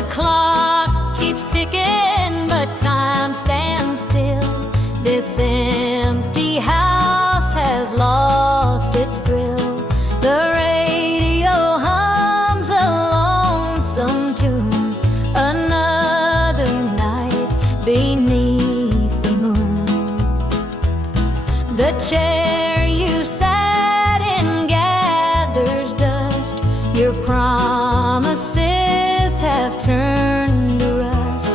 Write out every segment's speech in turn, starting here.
The clock keeps ticking, but time stands still. This empty house has lost its thrill. The radio hums a lonesome tune. Another night beneath the moon. The chair you sat in gathers dust. Your promises have turned to rust.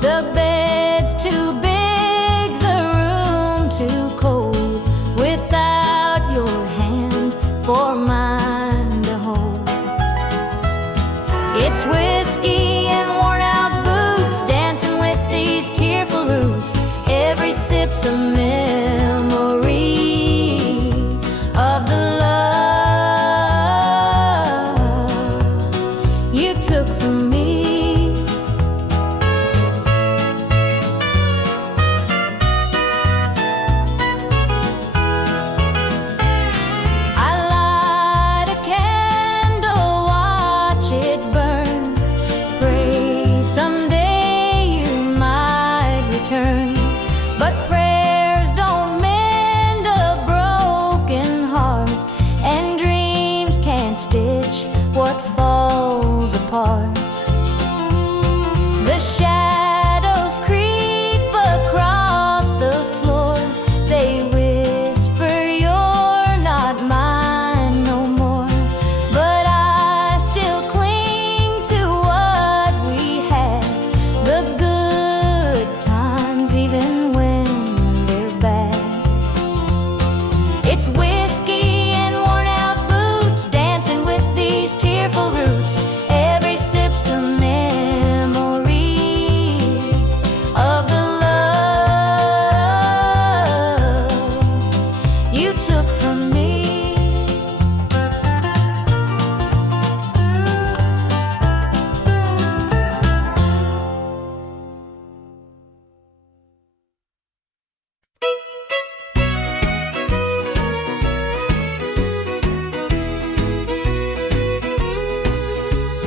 The bed's too big, the room too cold, without your hand for mine to hold. It's whiskey and worn out boots, dancing with these tearful roots. Every sip's a memory of the love you took from me. I light a candle, watch it burn, pray someday you might return. But prayers don't mend a broken heart, and dreams can't stitch what falls apart. The shadows creep across the floor. They whisper you're not mine no more. But I still cling to what we had, the good times even when they're bad. It's whiskey and worn out boots, dancing with these tearful roots. Every sip's a memory of the love you took from me.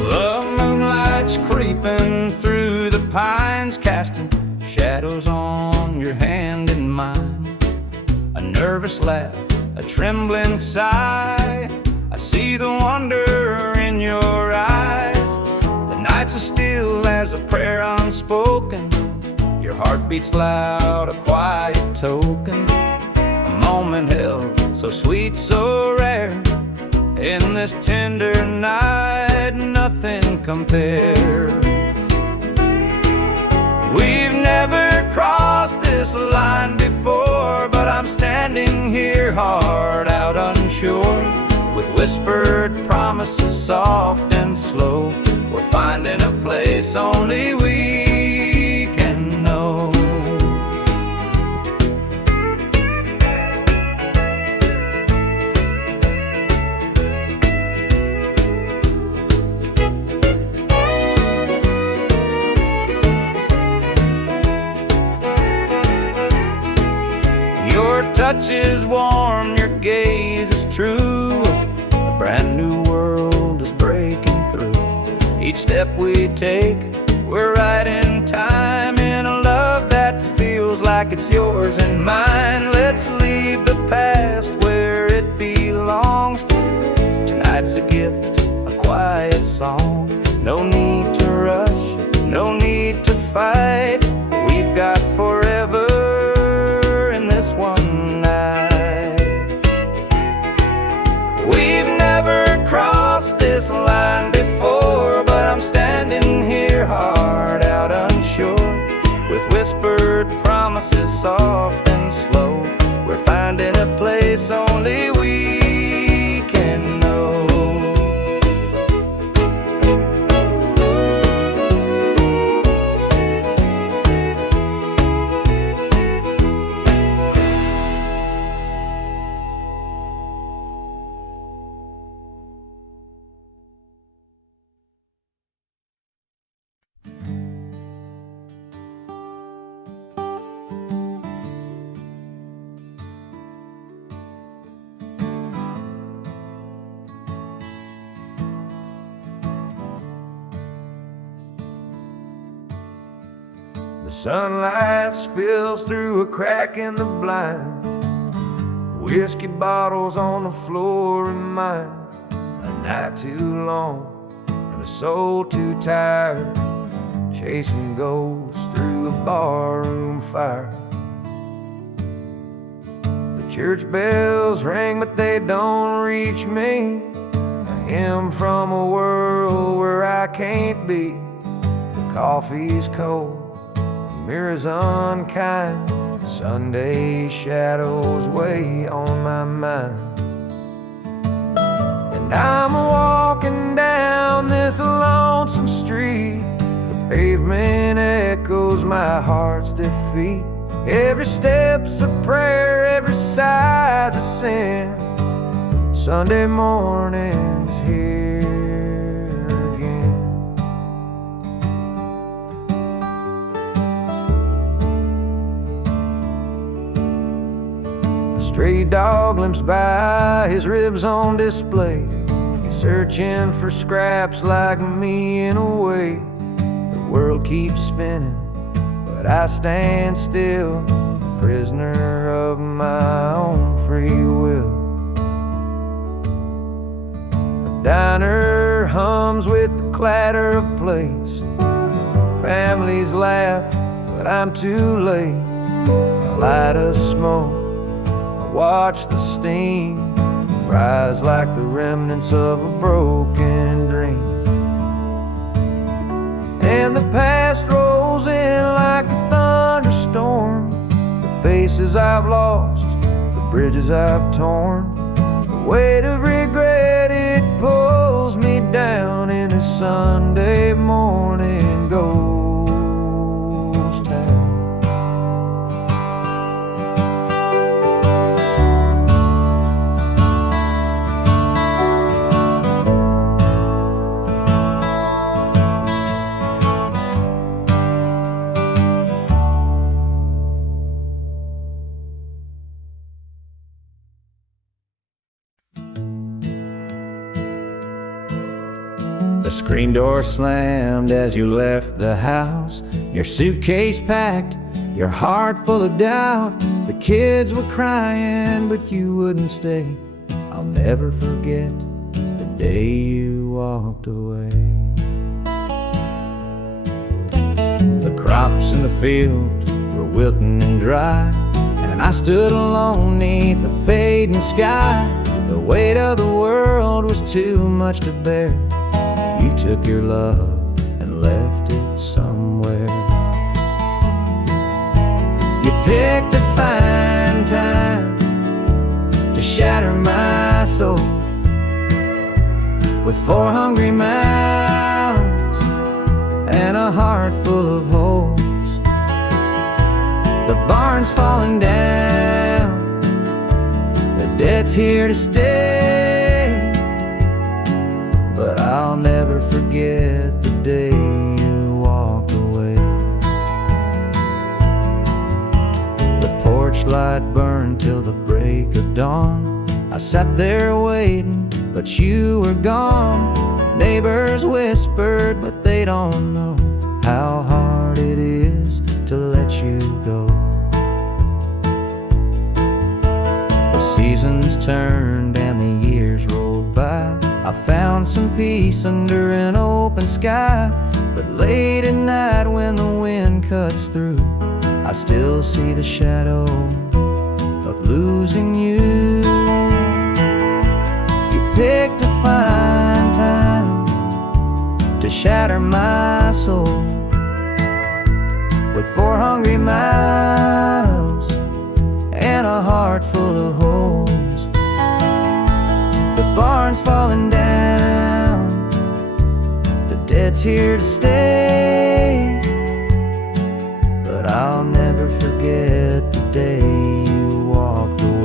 The moonlight's creeping through the pines, casting shadows on your hand and mine. A nervous laugh, a trembling sigh. I see the wonder in your eyes. The nights are still as a prayer unspoken. Your heart beats loud, a quiet token. A moment held, so sweet, so rare. In this tender night, nothing compares. We've never crossed this line before, but I'm standing here, heart out unsure, with whispered promises soft and slow. We're finding a place only we can know. Your touch is warm, your gaze is true. A brand new world is breaking through. Each step we take, we're right in time, in a love that feels like it's yours and mine. Let's leave the past where it belongs to. Tonight's a gift, a quiet song. No need to rush, no need to fight. We've got forever in this one night. We've never crossed this line before, but I'm standing here, heart out unsure, with whispered promises soft and slow. We're finding a place only we can know. Sunlight spills through a crack in the blinds. Whiskey bottles on the floor remind a night too long and a soul too tired, chasing ghosts through a barroom fire. The church bells ring, but they don't reach me. A hymn from a world where I can't be. The coffee's cold, the mirror's unkind. Sunday shadows weigh on my mind. And I'm walking down this lonesome street. The pavement echoes my heart's defeat. Every step's a prayer, every sigh's a sin. Sunday morning's here again. A stray dog limps by, his ribs on display. He's searching for scraps like me in a way. The world keeps spinning, but I stand still, prisoner of my own free will. The diner hums with the clatter of plates. Families laugh, but I'm too late. I light a smoke, I watch the steam rise like the remnants of a broken dream. And the past rolls in like a thunderstorm. The faces I've lost, the bridges I've torn. The weight of regret, it pulls me down in this Sunday morning ghost town. The screen door slammed as you left the house. Your suitcase packed, your heart full of doubt. The kids were crying, but you wouldn't stay. I'll never forget the day you walked away. The crops in the field were wilting and dry, and I stood alone neath the fading sky. The weight of the world was too much to bear. You took your love and left it somewhere. You picked a fine time to shatter my soul with 4 hungry mouths and a heart full of holes. The barn's falling down, the debt's here to stay, but I'll never forget the day you walked away. The porch light burned till the break of dawn. I sat there waiting, but you were gone. Neighbors whispered, but they don't know how hard it is to let you go. The seasons turned and the years rolled by. I found some peace under an open sky, but late at night when the wind cuts through, I still see the shadow of losing you. You picked a fine time to shatter my soul with 4 hungry mouths and a heart full of holes. The barn's falling down, the debt's here to stay, but I'll never forget the day you walked away.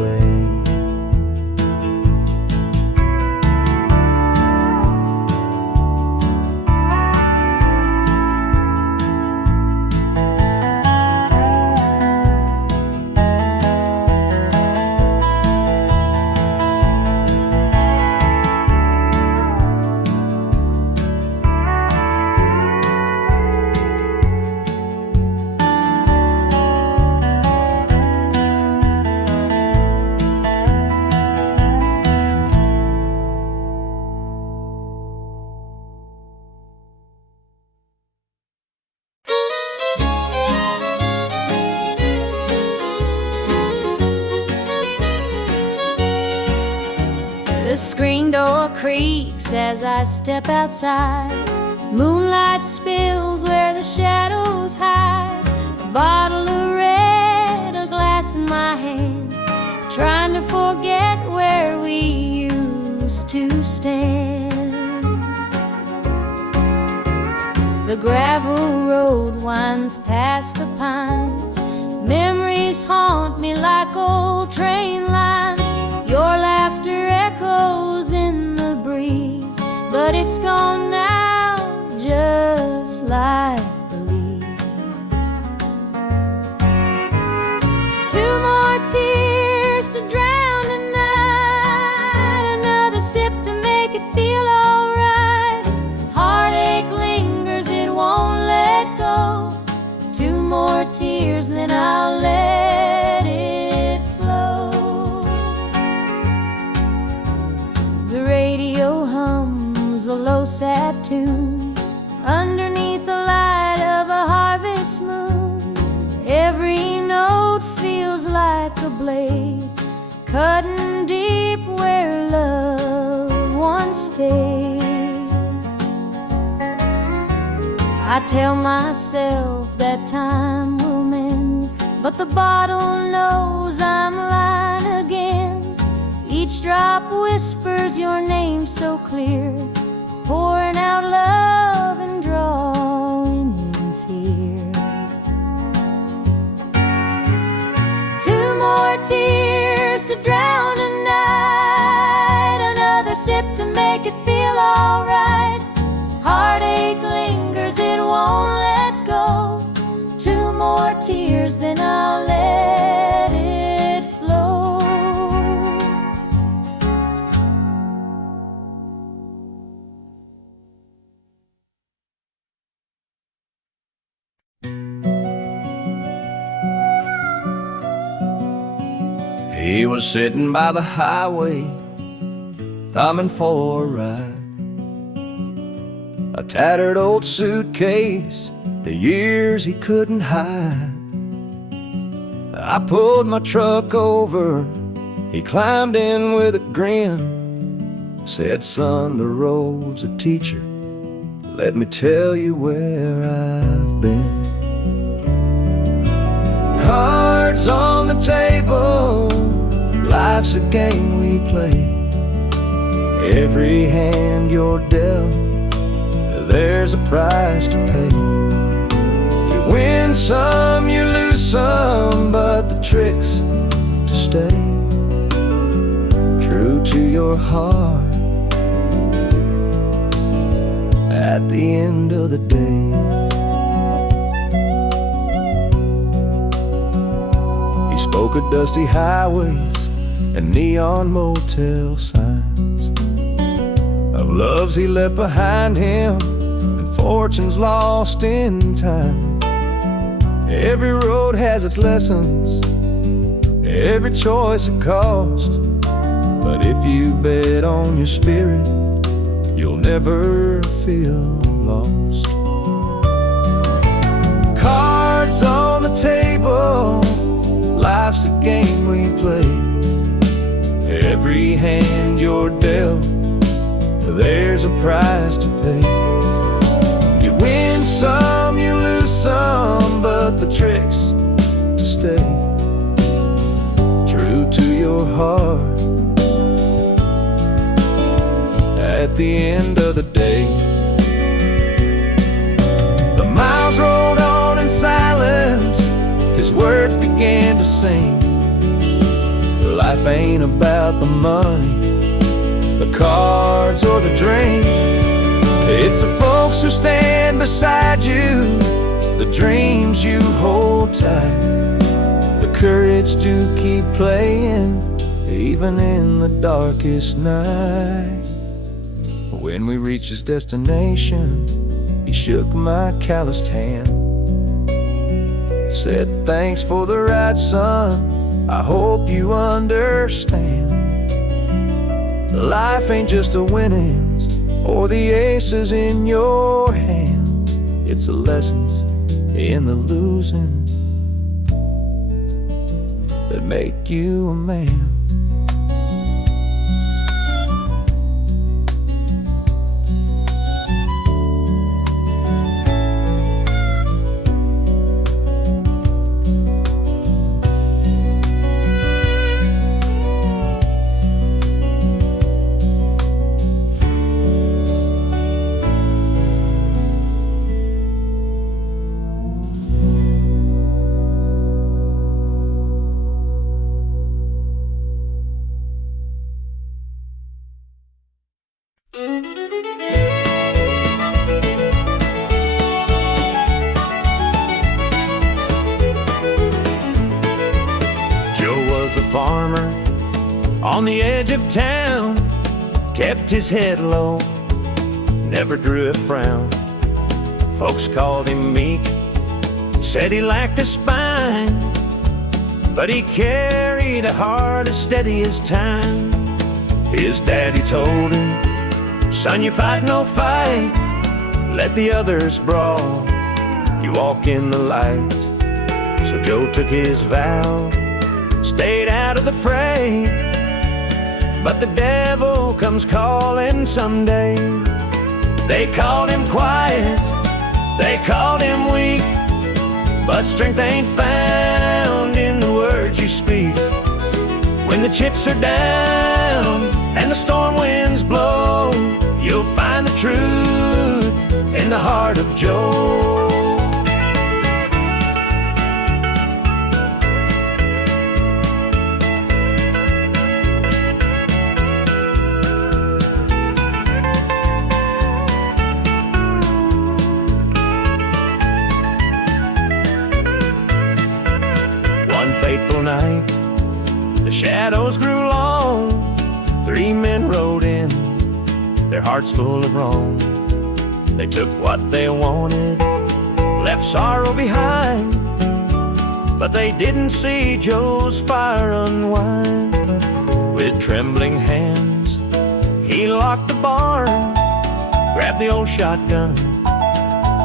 The screen door creaks as I step outside. Moonlight spills where the shadows hide. A bottle of red, a glass in my hand, trying to forget where we used to stand. The gravel road winds past the pines. Memories haunt me like old train lines. Your laughter echoes in the breeze, but it's gone now, just like the leaves. 2 more tears to drown the night. Another sip to make it feel alright. Heartache lingers, it won't let go. 2 more tears, then I'll let it flow. The radio hums a low sad tune underneath the light of a harvest moon. Every note feels like a blade cutting deep where love once stayed. I tell myself that time will mend, but the bottle knows I'm lying again. Each drop whispers your name so clear, pouring out love and drawing in fear. 2 more tears to drown a night. Another sip to make it feel alright. Heartache lingers, it won't let go. 2 more tears, then I'll let it flow. He was sitting by the highway, thumbing for a ride. A tattered old suitcase, the years he couldn't hide. I pulled my truck over, he climbed in with a grin. Said, son, the road's a teacher, let me tell you where I've been. Cards on the table, life's a game we play. Every hand you're dealt, there's a price to pay. You win some, you lose some, but the trick's to stay true to your heart at the end of the day. He spoke of dusty highways and neon motel signs, of loves he left behind him and fortunes lost in time. Every road has its lessons, every choice a cost, but if you bet on your spirit, you'll never feel lost. Cards on the table, life's a game we play. Every hand you're dealt, there's a price to pay. You win some, you lose some, but the trick's to stay true to your heart at the end of the day. The miles rolled on in silence, his words began to sing. Life ain't about the money, the cards or the drink. It's the folks who stand beside you, the dreams you hold tight, the courage to keep playing even in the darkest night. When we reached his destination, he shook my calloused hand, said, thanks for the ride, son, I hope you understand. Life ain't just the winnings or the aces in your hand, it's the lessons in the losing that make you a man. on the edge of town, kept his head low, never drew a frown. Folks called him meek, said he lacked a spine, but he carried a heart as steady as time. His daddy told him, son, you fight no fight, let the others brawl, you walk in the light. So Joe took his vow, stayed out of the fray, but the devil comes calling someday. They called him quiet, they called him weak, but strength ain't found in the words you speak. When the chips are down and the storm winds blow, you'll find the truth in the heart of Joe. Fateful night, the shadows grew long. 3 men rode in, their hearts full of wrong. They took what they wanted, left sorrow behind, but they didn't see Joe's fire unwind. With trembling hands, he locked the barn, grabbed the old shotgun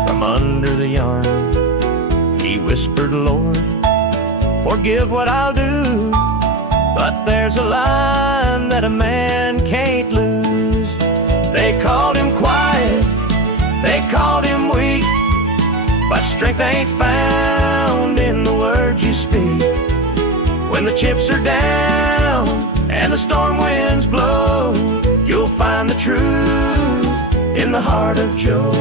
from under the yarn. He whispered, Lord, forgive what I'll do, but there's a line that a man can't lose. They called him quiet, they called him weak, but strength ain't found in the words you speak. When the chips are down and the storm winds blow, you'll find the truth in the heart of Joe.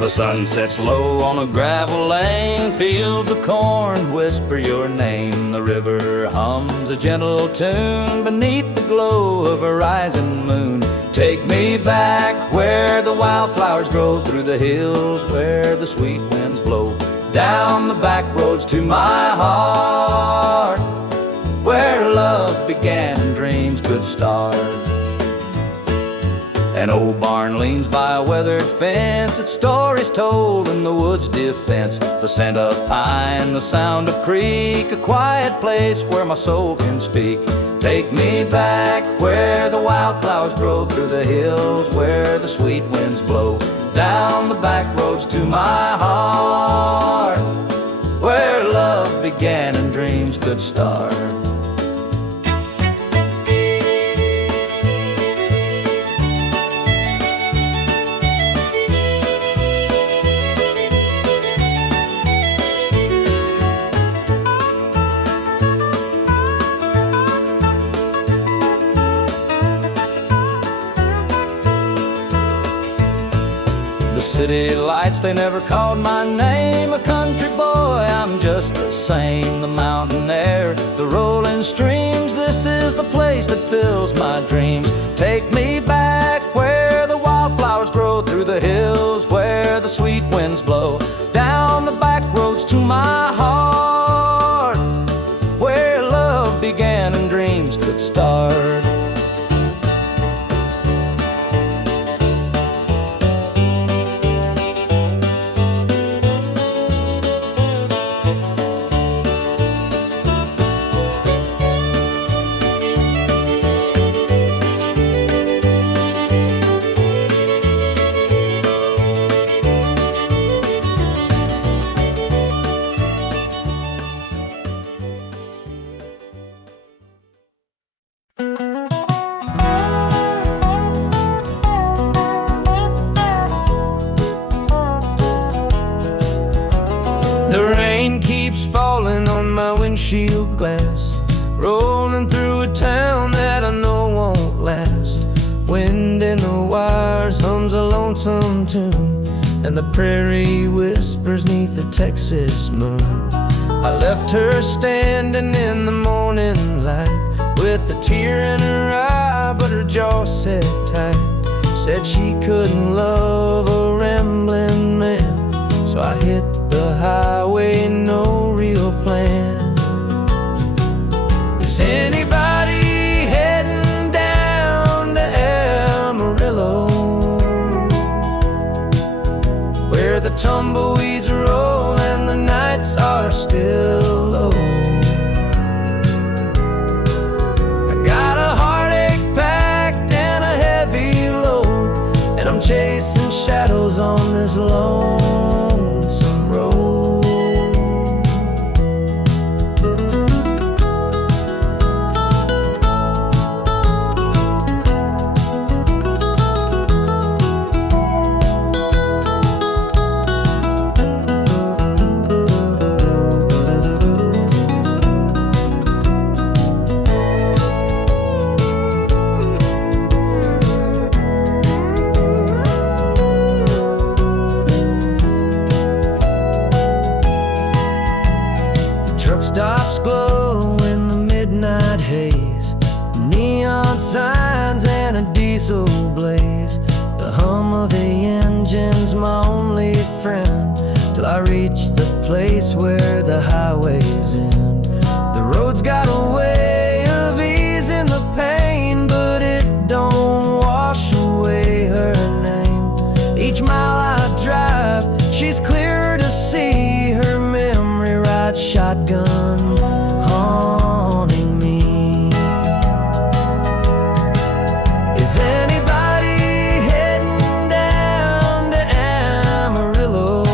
The sun sets low on a gravel lane, fields of corn whisper your name. The river hums a gentle tune beneath the glow of a rising moon. Take me back where the wildflowers grow, through the hills where the sweet winds blow, down the back roads to my heart, where love began and dreams could start. An old barn leans by a weathered fence, its stories told in the woods' defense. The scent of pine, the sound of creek, a quiet place where my soul can speak. Take me back where the wildflowers grow, through the hills where the sweet winds blow, down the back roads to my heart, where love began and dreams could start. City lights, they never called my name. A country boy, I'm just the same. The mountain air, the rolling streams, this is the place that fills my dreams. Take me back where the wildflowers grow, through the hills where the sweet winds blow, down the back roads to my heart, where love began and dreams could start. The rain keeps falling on my windshield glass. prairie whispers 'neath the Texas moon. I left her standing in the morning light with a tear in her eye, but her jaw set tight. Said she couldn't love a rambling man, so I hit the highway, no real plan. Is anybody heading down to Amarillo, where the tumbleweeds roll and the nights are still low? I got a heartache packed and a heavy load, and I'm chasing shadows on this lonesome road. Stops glow in the midnight haze, neon signs and a diesel blaze. The hum of the engine's my only friend, till I reach the place where the highways end. The road's got a way of easing the pain, but it don't wash away her name. Each mile I drive, she's clearer to see, her memory rides shotgun, haunting me. Is anybody heading down to Amarillo,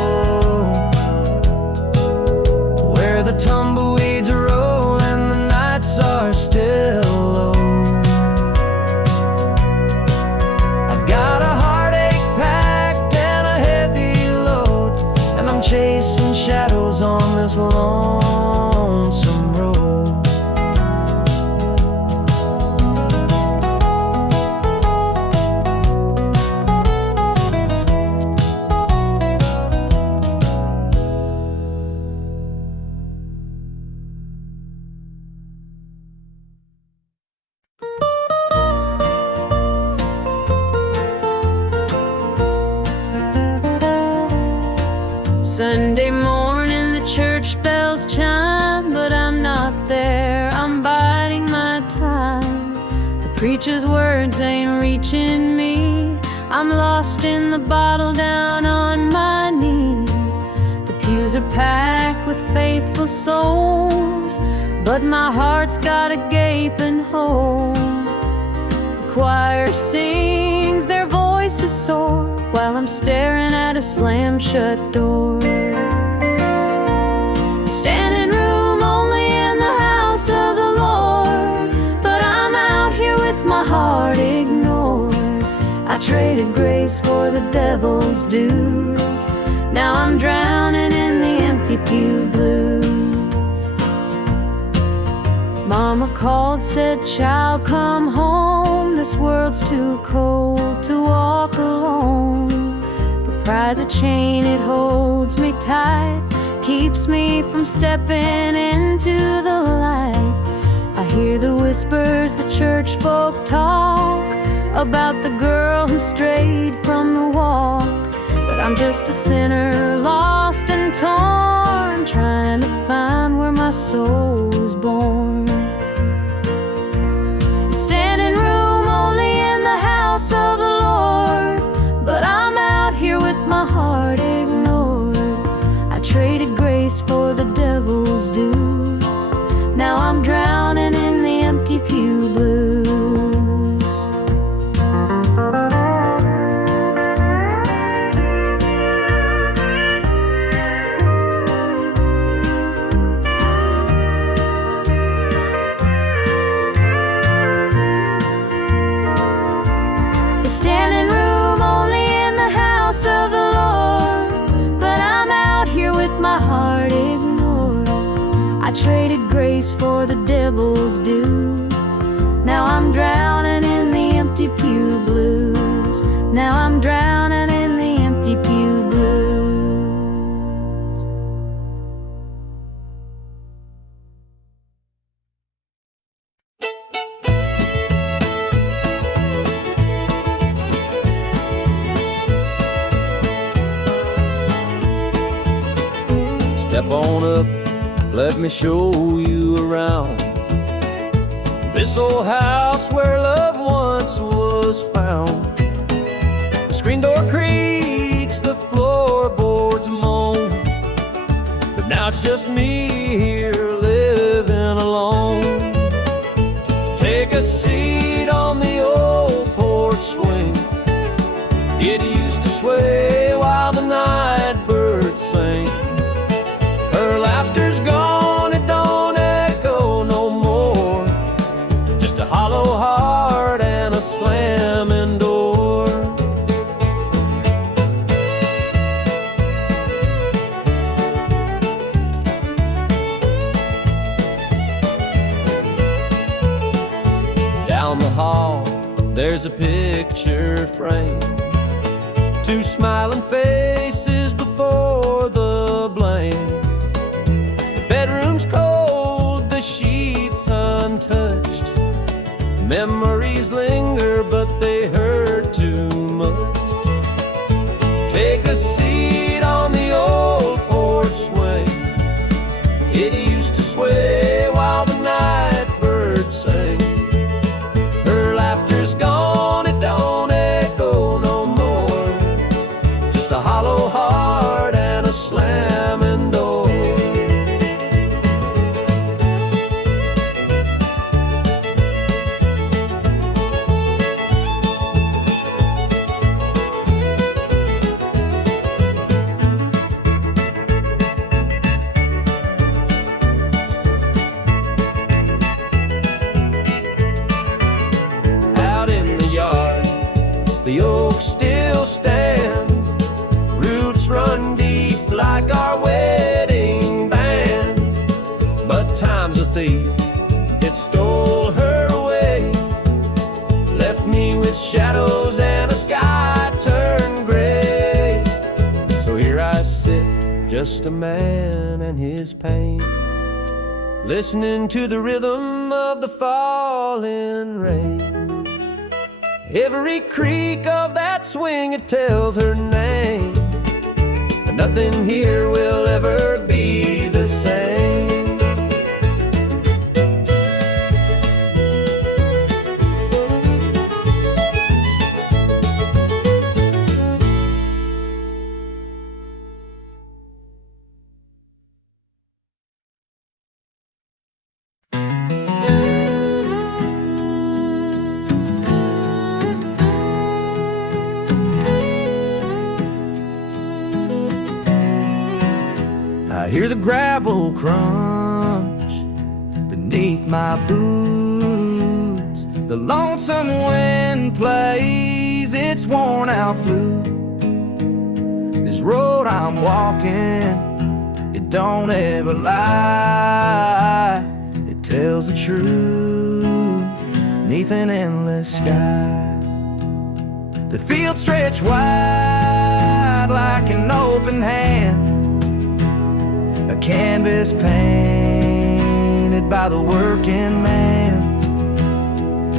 where the tumbleweeds roll and the nights are still low? I've got a heartache packed and a heavy load, and I'm chasing shadows on this lonesome road. Sunday morning the church bells chime, but I'm not there, I'm biding my time. The preacher's words ain't reaching me, I'm lost in the bottle down on my knees. The pews are packed with faithful souls, but my heart's got a gaping hole. The choir sings, their voices soar, while I'm staring at a slam-shut door. Standing room only in the house of the Lord, but I'm out here with my heart ignored. I traded grace for the devil's dues, now I'm drowning in the empty pew blues. Mama called, said, "Child, come home, this world's too cold to walk alone." But pride's a chain, it holds me tight, keeps me from stepping into the light. I hear the whispers the church folk talk about the girl who strayed from the walk, but I'm just a sinner, lost and torn, trying to find where my soul was born. Standing room only in the house of the Lord, but I'm out here with my heart ignored. I traded grace for the devil's dues, now I'm drowning in the empty pew blues. Standing room only in the house of the Lord, but I'm out here with my heart ignored. I traded grace for the devil's dues, now I'm drowning in the empty pew blues. Now I'm drowning in the empty pew blues. let me show you around this old house where love once was found. The screen door creaks, the floorboards moan, but now it's just me here living alone. Take a seat on the old porch swing. It used to sway while the night birds sang. Her laughter's gone, it don't echo no more. Just a hollow heart and a slamming door. Down the hall, there's a picture frame. Two smiling faces before the blame. The bedroom's cold, the sheets untouched. Memories linger, but they hurt too much. Take a seat on the old porch swing. It used to sway while the night birds sang. Her laughter's gone, it don't echo no more. Just a hollow heart and a slamming door. Out in the yard, the oak still stands. Roots run deep like our wedding bands. But time's a thief, it stole her away. Left me with shadows and a sky turned gray. So here I sit, just a man and his pain, listening to the rhythm of the falling rain. Every creak of that swing, it tells her name. But nothing here will ever be the same. I hear the gravel crunch beneath my boots. The lonesome wind plays its worn out flute. This road I'm walking, it don't ever lie. It tells the truth neath an endless sky. The fields stretch wide like an open hand, a canvas painted by the working man.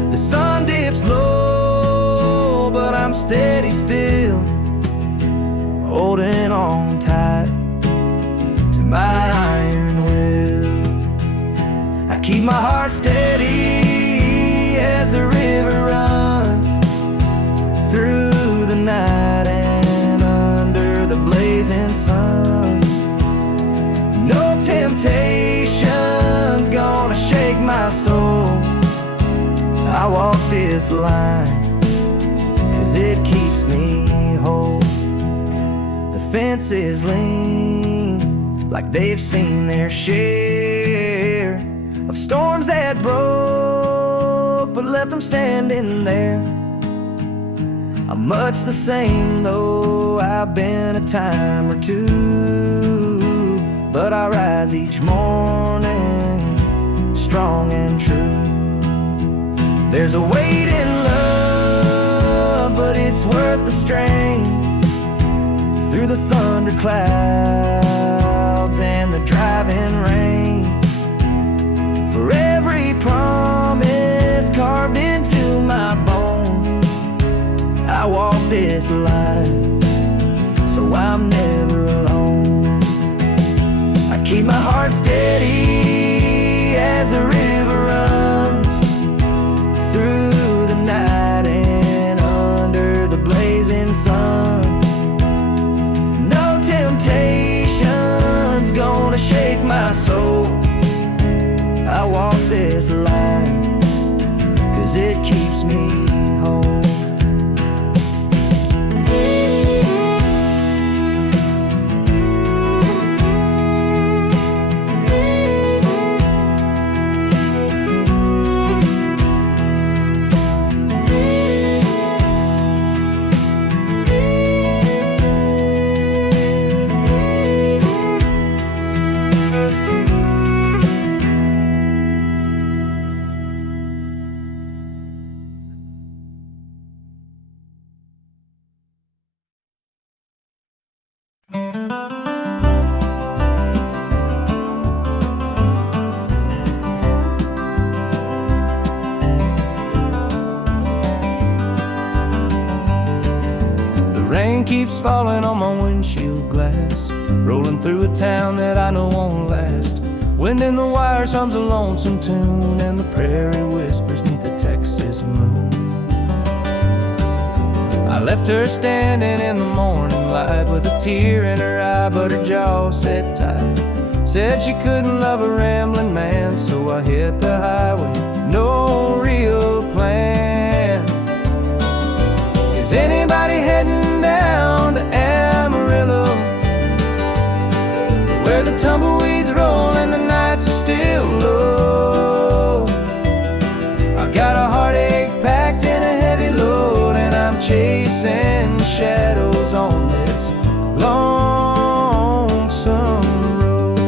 The sun dips low, but I'm steady still, holding on tight to my iron will. I keep my heart steady as the river runs through the night and under the blazing sun. No temptation's gonna shake my soul. I walk this line 'cause it keeps me whole. The fences lean like they've seen their share of storms that broke but left them standing there. I'm much the same though I've been a time or two, but I rise each morning strong and true. There's a weight in love, but it's worth the strain. Through the thunder clouds and the driving rain, for every promise carved into my bone, I walk this line so I'm never alone. I keep my heart steady Rain keeps falling on my windshield glass, rolling through a town that I know won't last. Wind in the wires hums a lonesome tune, and the prairie whispers 'neath the Texas moon. I left her standing in the morning light with a tear in her eye, but her jaw set tight. Said she couldn't love a rambling man, so I hit the highway, no real plan. Is anybody heading down to Amarillo, where the tumbleweeds roll and the nights are still low? I got a heartache packed in a heavy load, and I'm chasing shadows on this lonesome road.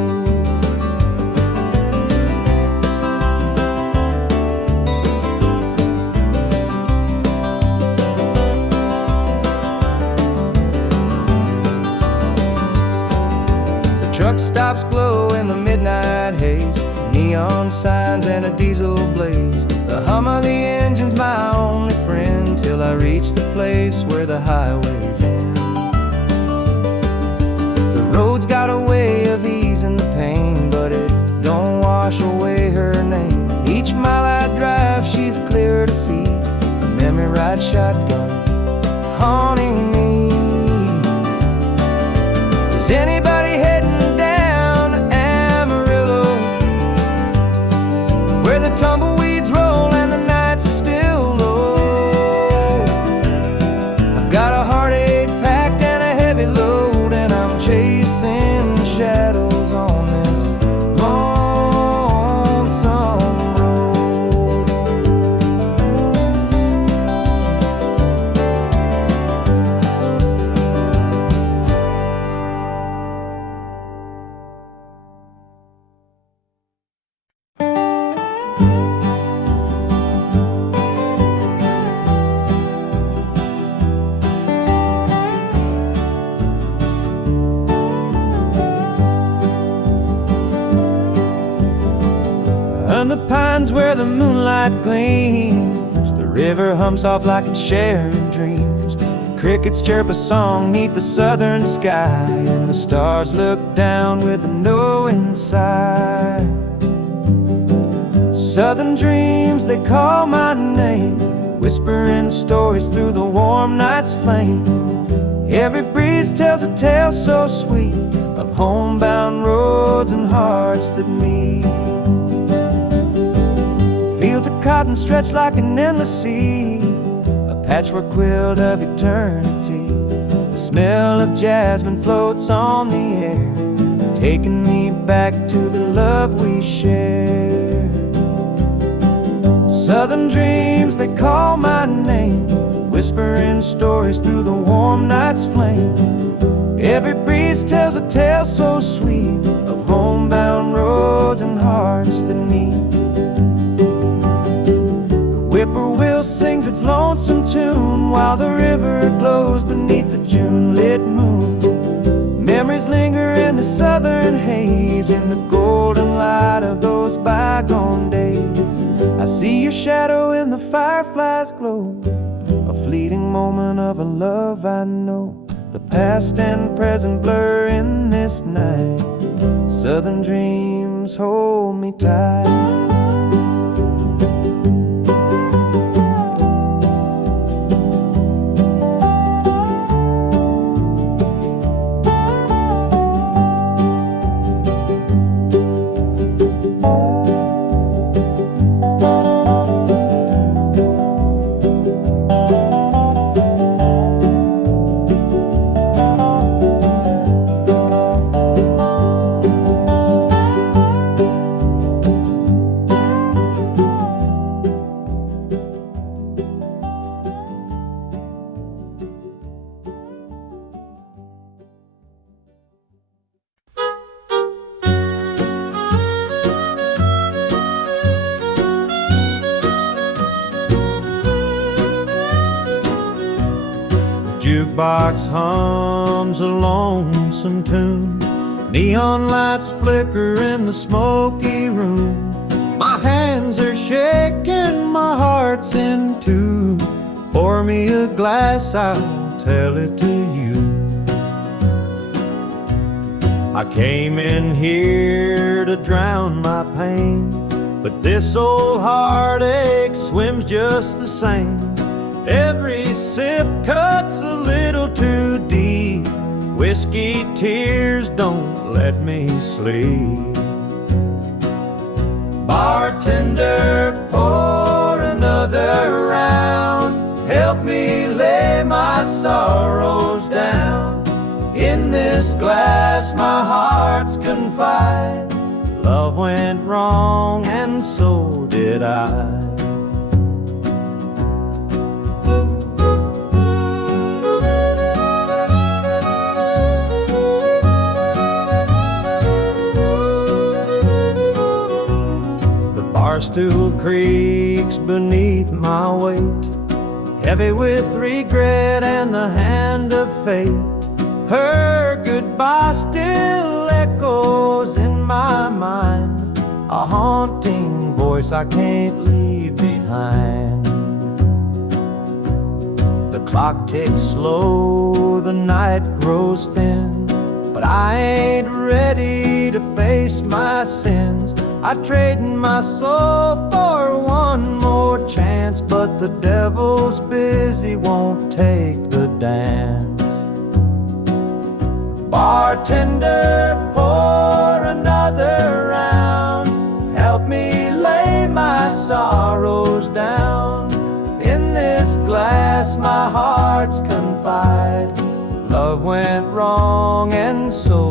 The truck stops glow in the midnight haze, neon signs and a diesel blaze. The hum of the engine's my only friend, till I reach the place where the highways end. The road's got a way of easing the pain, but it don't wash away her name. Each mile I drive, she's clear to see, a memory ride shotgun haunting me. Is anybody heading down to Amarillo, where the tumbleweeds roll and the nights are still low? I've got a heartache packed and a heavy load, and I'm chasing shadows on this lonesome road. And the pines where the moonlight gleams, the river hums off like it's sharing dreams. Crickets chirp a song 'neath the southern sky, and the stars look down with a knowing sigh. Southern dreams, they call my name, whispering stories through the warm night's flame. Every breeze tells a tale so sweet of homebound roads and hearts that meet. Fields of cotton stretch like an endless sea, a patchwork quilt of eternity. The smell of jasmine floats on the air, taking me back to the love we shared. Southern dreams, they call my name, whispering stories through the warm night's flame. Every breeze tells a tale so sweet of homebound roads and hearts that meet. Whippoorwill sings its lonesome tune while the river glows beneath the June-lit moon. Memories linger in the southern haze, in the golden light of those bygone days. I see your shadow in the firefly's glow, a fleeting moment of a love I know. The past and present blur in this night. Southern dreams hold me tight. Jukebox hums a lonesome tune, neon lights flicker in the smoky room. My hands are shaking, my heart's in tune. Pour me a glass, I'll tell it to you. I came in here to drown my pain, but this old heartache swims just the same. Every sip cuts a little too deep. Whiskey tears don't let me sleep. Bartender, pour another round. Help me lay my sorrows down. In this glass my heart's confide. Love went wrong and so did I. Barstool creaks beneath my weight, heavy with regret and the hand of fate. Her goodbye still echoes in my mind, a haunting voice I can't leave behind. The clock ticks slow, the night grows thin, but I ain't ready to face my sins. I trade my soul for one more chance, but the devil's busy, won't take the dance. Bartender, pour another round. Help me lay my sorrows down. In this glass my heart's confide. Love went wrong and so